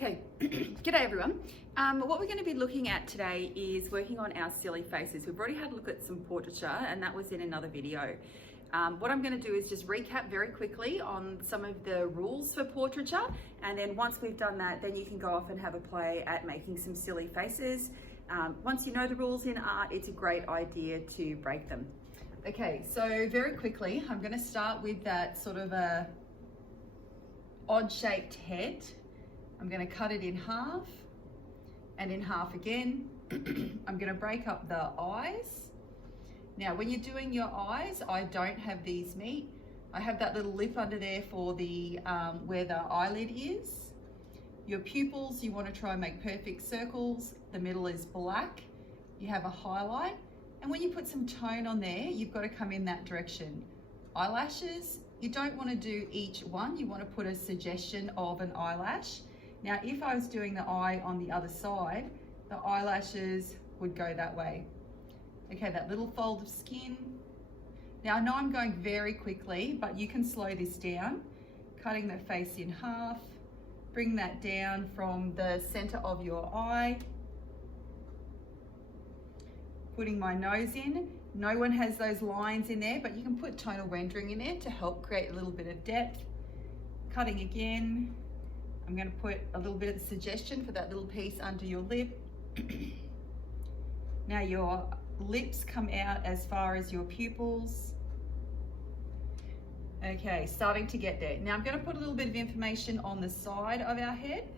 Okay, g'day everyone. What we're going to be looking at today is working on our silly faces. We've already had a look at some portraiture and that was in another video. What I'm going to do is just recap very quickly on some of the rules for portraiture, and then once we've done that, then you can go off and have a play at making some silly faces. Once you know the rules in art, it's a great idea to break them. Okay, so very quickly, I'm going to start with that sort of a odd shaped head. I'm going to cut it in half and in half again. I'm going to break up the eyes. Now when you're doing your eyes, I don't have these meet. I have that little lip under there for the where the eyelid is. Your pupils, you want to try and make perfect circles. The middle is black. You have a highlight, and when you put some tone on there, you've got to come in that direction. Eyelashes, you don't want to do each one. You want to put a suggestion of an eyelash. Now, if I was doing the eye on the other side, the eyelashes would go that way. Okay, that little fold of skin. Now, I know I'm going very quickly, but you can slow this down. Cutting the face in half, bring that down from the center of your eye. Putting my nose in. No one has those lines in there, but you can put tonal rendering in there to help create a little bit of depth. Cutting again. I'm going to put a little bit of suggestion for that little piece under your lip. Now your lips come out as far as your pupils. Okay, starting to get there. Now I'm going to put a little bit of information on the side of our head.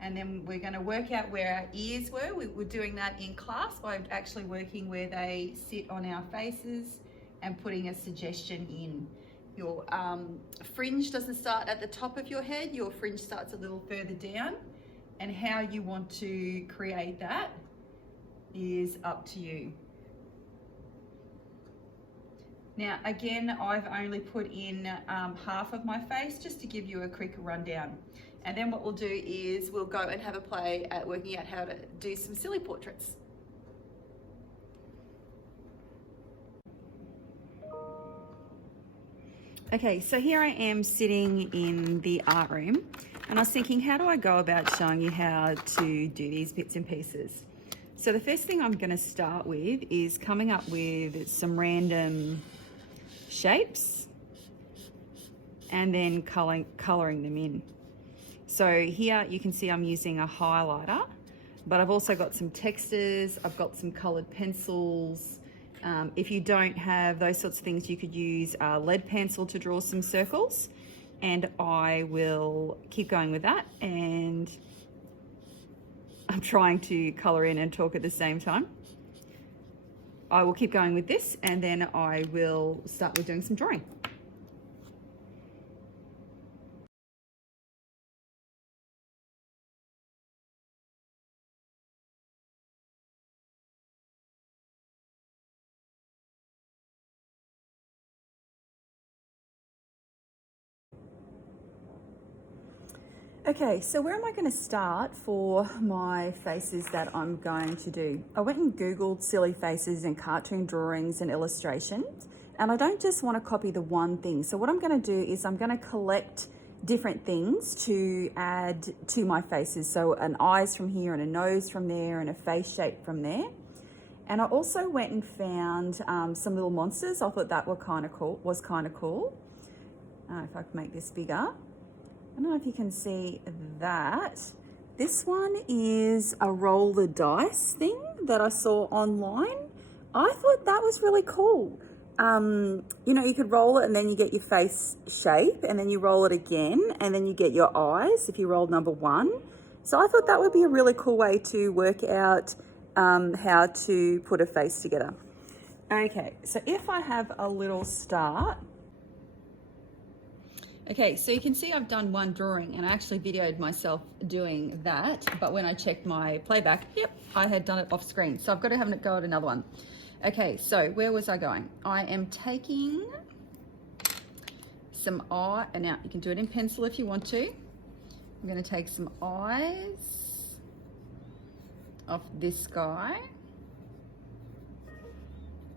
And then we're going to work out where our ears were. We were doing that in class by actually working where they sit on our faces and putting a suggestion in. Your fringe doesn't start at the top of your head, your fringe starts a little further down, and how you want to create that is up to you. Now again, I've only put in half of my face just to give you a quick rundown. And then what we'll do is we'll go and have a play at working out how to do some silly portraits. Okay, so here I am sitting in the art room, and I was thinking, how do I go about showing you how to do these bits and pieces? So the first thing I'm going to start with is coming up with some random shapes and then colouring them in. So here you can see I'm using a highlighter, but I've also got some textures, I've got some coloured pencils. If you don't have those sorts of things, you could use a lead pencil to draw some circles, and I will keep going with that, and I'm trying to colour in and talk at the same time. I will keep going with this, and then I will start with doing some drawing. Okay, so where am I going to start for my faces that I'm going to do? I went and Googled silly faces and cartoon drawings and illustrations, and I don't just want to copy the one thing. So what I'm going to do is I'm going to collect different things to add to my faces. So an eyes from here and a nose from there and a face shape from there. And I also went and found some little monsters. I thought that was kind of cool. If I can make this bigger. I don't know if you can see that. This one is a roll the dice thing that I saw online. I thought that was really cool. You know, you could roll it and then you get your face shape, and then you roll it again and then you get your eyes if you rolled number 1. So I thought that would be a really cool way to work out how to put a face together. Okay, so if I have a little start. Okay, so you can see I've done one drawing, and I actually videoed myself doing that, but when I checked my playback, yep, I had done it off screen. So I've got to have a go at another one. Okay, so where was I going? I am taking some eye, and now you can do it in pencil if you want to. I'm going to take some eyes off this guy.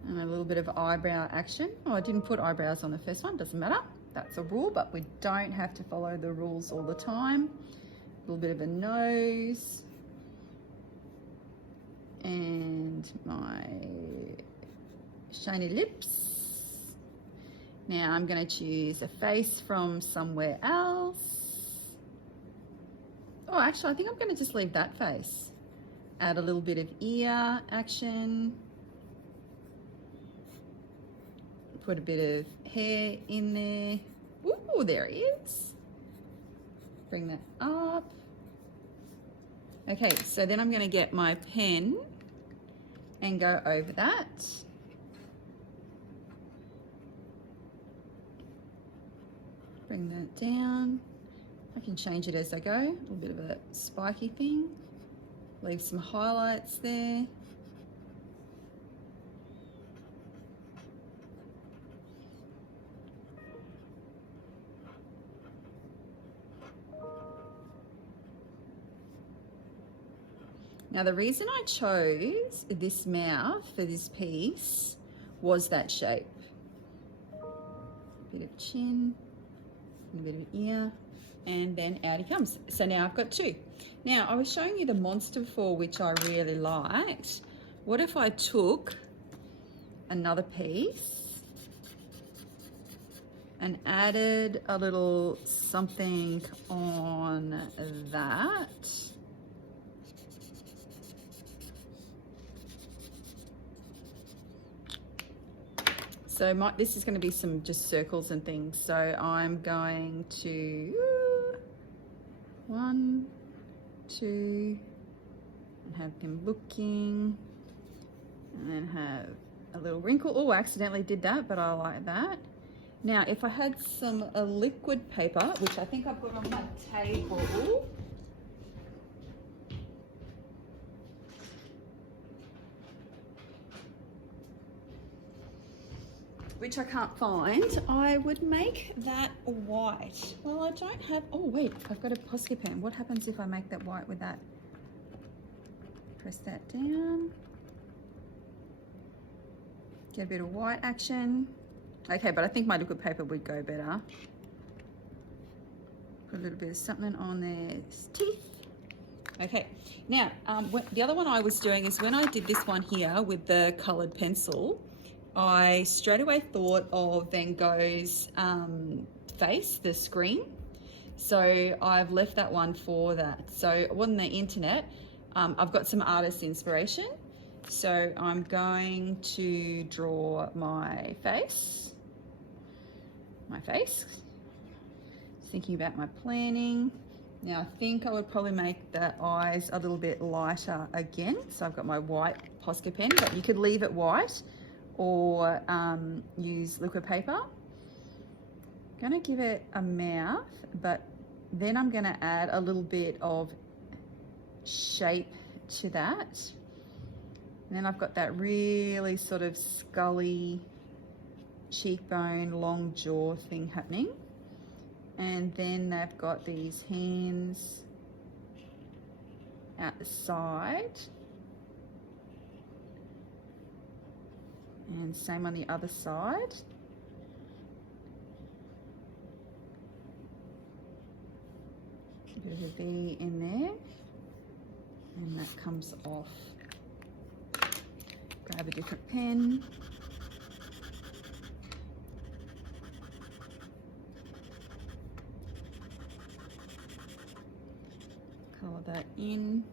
And a little bit of eyebrow action. Oh, I didn't put eyebrows on the first one, doesn't matter. that's a rule, but we don't have to follow the rules all the time. A little bit of a nose. And my shiny lips. Now I'm going to choose a face from somewhere else. Oh, actually, I think I'm going to just leave that face. Add a little bit of ear action. Put a bit of hair in there. Ooh, there he is. Bring that up. Okay, so then I'm going to get my pen and go over that. Bring that down. I can change it as I go. A little bit of a spiky thing. Leave some highlights there. Now the reason I chose this mouth for this piece was that shape. A bit of chin, a bit of ear, and then out he comes. So now I've got two. Now I was showing you the monster before, which I really liked. What if I took another piece and added a little something on that? So this is going to be some just circles and things. So I'm going to 1, 2, and have him looking, and then have a little wrinkle. Oh, I accidentally did that, but I like that. Now, if I had some liquid paper, which I think I've got on my table, which I can't find, I would make that white. Well, I don't have, oh wait, I've got a Posca pen. What happens if I make that white with that? Press that down. Get a bit of white action. Okay, but I think my liquid paper would go better. Put a little bit of something on their teeth. Okay, now, the other one I was doing is when I did this one here with the colored pencil, I straight away thought of Van Gogh's face, the screen. So I've left that one for that. So on the internet, I've got some artist inspiration. So I'm going to draw my face. Thinking about my planning. Now I think I would probably make the eyes a little bit lighter again. So I've got my white Posca pen, but you could leave it white or use liquid paper. I'm gonna give it a mouth, but then I'm gonna add a little bit of shape to that. And then I've got that really sort of scully cheekbone, long jaw thing happening. And then they've got these hands out the side. And same on the other side. A bit of a V in there. And that comes off. Grab a different pen. Colour that in.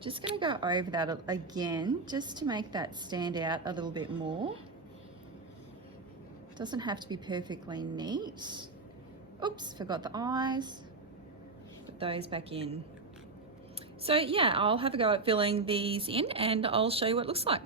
Just going to go over that again, just to make that stand out a little bit more. Doesn't have to be perfectly neat. Oops, forgot the eyes. Put those back in. So yeah, I'll have a go at filling these in and I'll show you what it looks like.